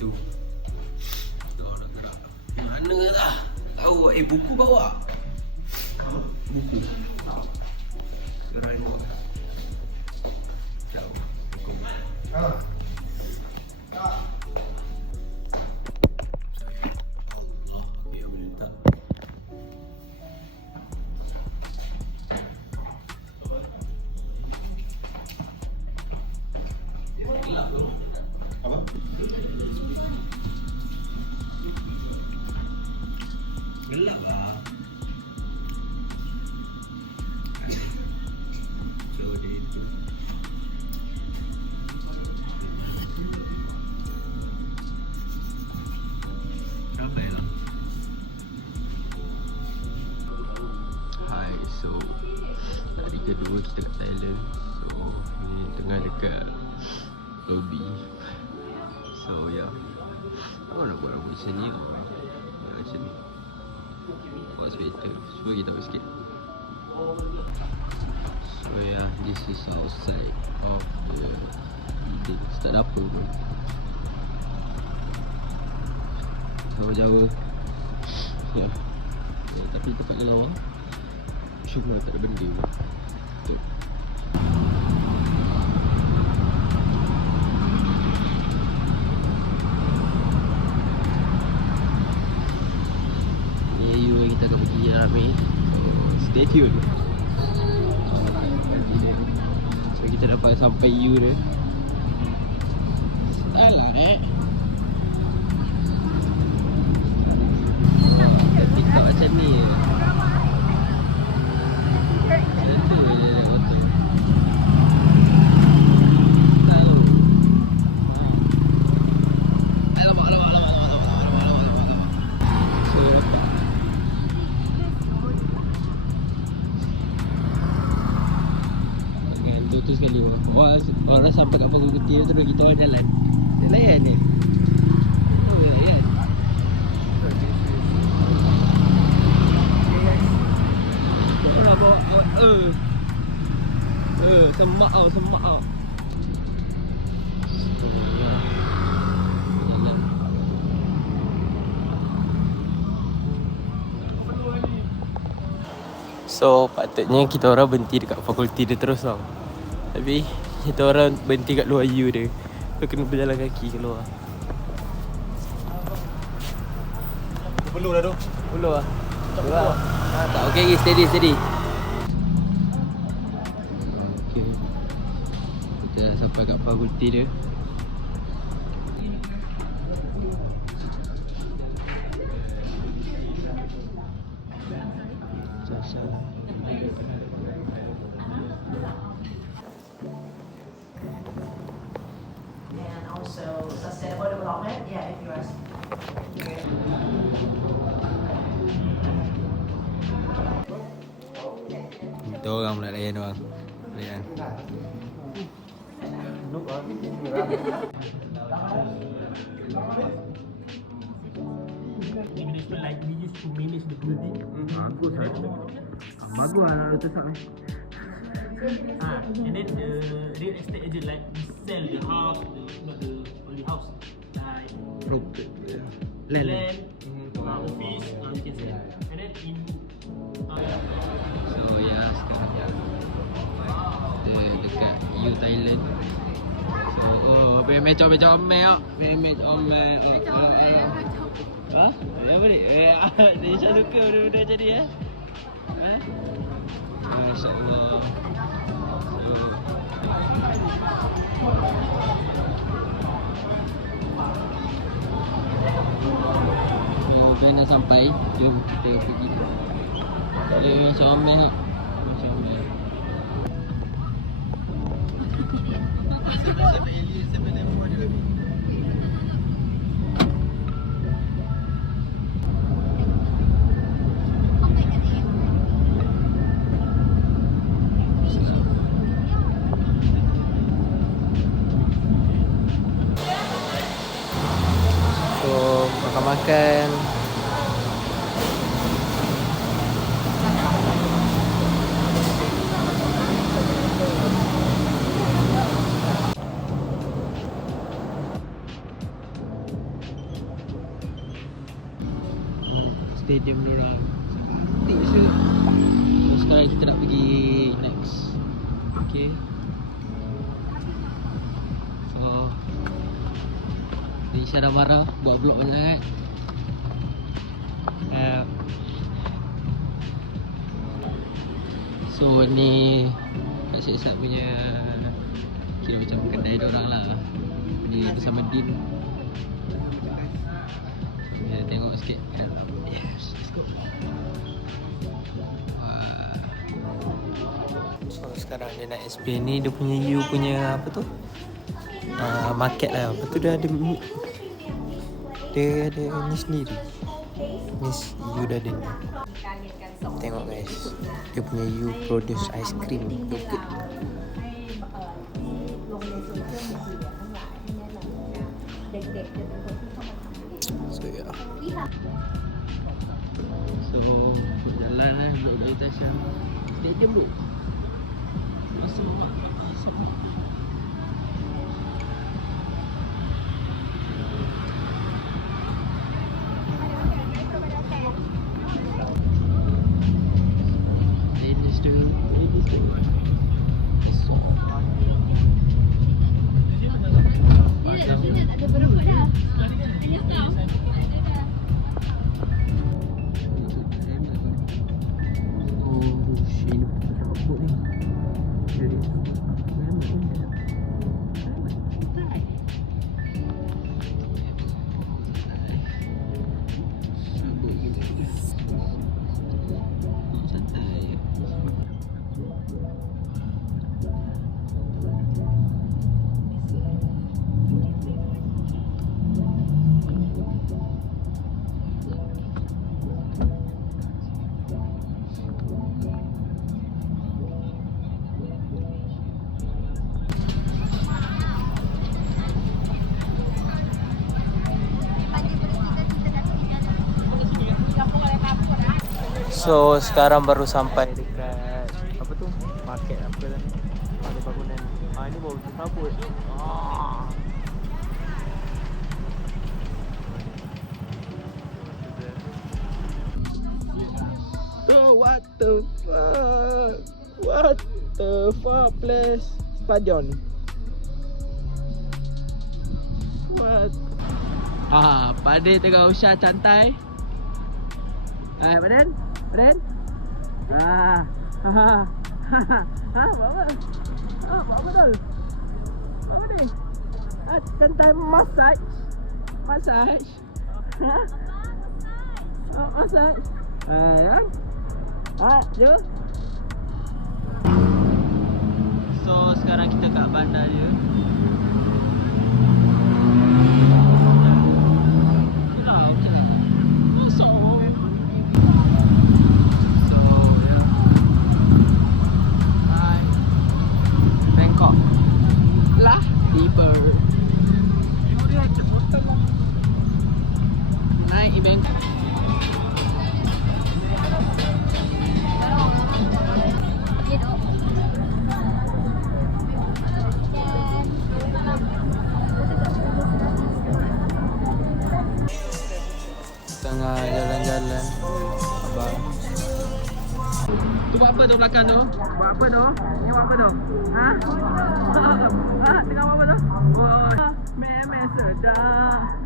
tu. Dah nak gerak. Mana dah? Tahu buku bawa. Apa? Buku. Gerak ni. Tahu. Buku. Allah, biar mentak. Apa? Gelap lah. So dia itu. Ramai lah. Hai, so hari kedua kita ke Thailand. So ni tengah dekat lobby. So ya, aku nak buat rambut macam ni lah. Macam ni. What's better? Cuba kita buat sikit. So yeah, this is outside of the building. Start dapur pun. Jauh-jauh. Ya. Tapi tempat keluar cuma tak ada benda pun. Tu. Kita akan pergi ramai. So stay tune. So kita dapat sampai U dia. Alah TikTok macam ni. Macam tu je dia foto. Tahu. Alamak. So dapat. Tu sekali orang sampai kat Pagu Keti terus kita orang jalan. Dia layan ni. Oh, layan. Orang bawa semak tau. So patutnya kita orang berhenti dekat fakulti dia terus tau. Tapi kita orang berhenti kat luar U dia. Kita kena berjalan kaki keluar. Perlu dah tu. Perlu lah. Tak okey, steady. Okay. Kita dah sampai kat fakulti dia. Sustainable development, yeah, if you ask. Kita orang pula layan orang. Layan. Management like we used to manage the building. Bagus lah. Bagus lah nak letak ni. And then the real estate agent like we sell the house, not the only house. Like land, office, you can sell. And then in So ya, sekarang kita dekat U Thailand. So becom omel. Ha? Apa ni? Dia suka benda-benda macam ni Masya-Allah. Bila dah sampai, jom kita pergi. Tak boleh macam omel tak? Macam omel. So, makan-makan. stadium diorang. Cantik je. So, sekarang kita nak pergi next. Okay. So Nisha dah marah buat vlog banyak kan. So ni Kak Syed Sad punya kira macam kedai diorang lah. Ni bersama Din. Ya, tengok sikit kan. Yes, let's go. So sekarang dia nak explain ni. Dia punya U punya apa tu, market lah. Lepas tu dia ada ni sendiri. Ni U dah ada ni. Tengok guys, dia punya U produce ice cream yogurt. So ya. So jalan lah duduk dari Tasha stadium dulu. Masuk So sekarang baru sampai dekat apa tu, market apa lah ni, ada bangunan. Ini baru disambut. Oh, what the fuck place stadion. What? Pade tengah usah cantai. Paden? Buat apa? Buat apa tu? Apa ni? Cantai massage. Massage. Massage. Ya? Jom. So sekarang kita kat bandar je. Naik event. Tengah jalan-jalan. Abang. Tu buat apa tu belakang tu? Buat apa tu? Ni buat apa tu? Tengah buat apa tu? Oh, memang sedap.